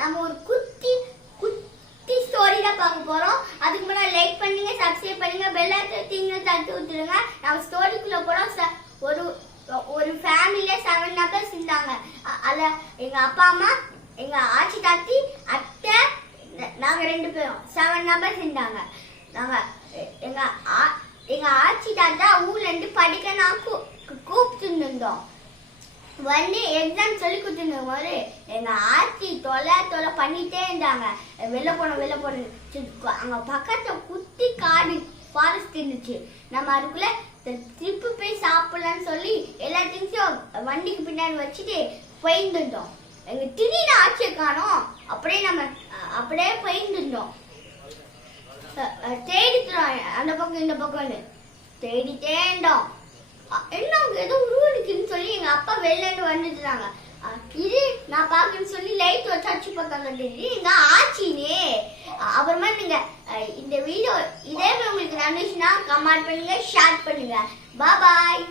நம்ம ஒரு குட்டி குட்டி ஸ்டோரி தான் பார்க்க போறோம். அதுக்கு முன்னாடி லைக் பண்ணுங்க, சப்ஸ்கிரைப் பண்ணுங்க, பெல் ஐகானை தட்டி விட்டுருங்க. நம்ம ஸ்டோரிக்குள்ள போறோம். ஒரு ஒரு ஃபேமிலில 7 மெம்பர்ஸ் இருந்தாங்க. அத எங்க அப்பா அம்மா, எங்க ஆச்சி தாத்தி, அத்தை, நாங்க 2 பேரும் 7 மெம்பர்ஸ் இருந்தாங்க. நாங்க எங்க ஆச்சி தாத்தா ஊர்ல இருந்து படிக்க நான் கூப்பிட்டு இருந்தோம். வந்து எக்ஸாம் சொல்லி கொடுத்துருந்தோம் போது எங்க ஆச்சி தொலை பண்ணிட்டே இருந்தாங்க. வெளில போனோம். அங்க பக்கத்துல குட்டி காடு ஃபாரஸ்ட் இருந்துச்சு. நம்ம அதுக்குள்ள ட்ரிப்பு போய் சாப்பிடலான்னு சொல்லி எல்லா திங்ஸையும் வண்டிக்கு பின்னாடி வச்சுட்டு போயிருந்தோம். எங்க திடீர்னு ஆட்சியை காணோம். அப்படியே போயிருந்தோம். தேடிக்கிறோம், அந்த பக்கம் இந்த பக்கம்னு தேடிட்டே இருந்தோம். என்ன அங்க ஏதோ உருவடிக்குன்னு சொல்லி எங்க அப்பா வெளில வந்துட்டாங்க. இது நான் பாக்குன்னு சொல்லி லைட் வச்சு அச்சு பக்கம் எங்க ஆச்சினே. அப்புறமா நீங்க இந்த வீடியோ இதே உங்களுக்கு நன்றிச்சுன்னா கமெண்ட் பண்ணுங்க, ஷேர் பண்ணுங்க. பாய்.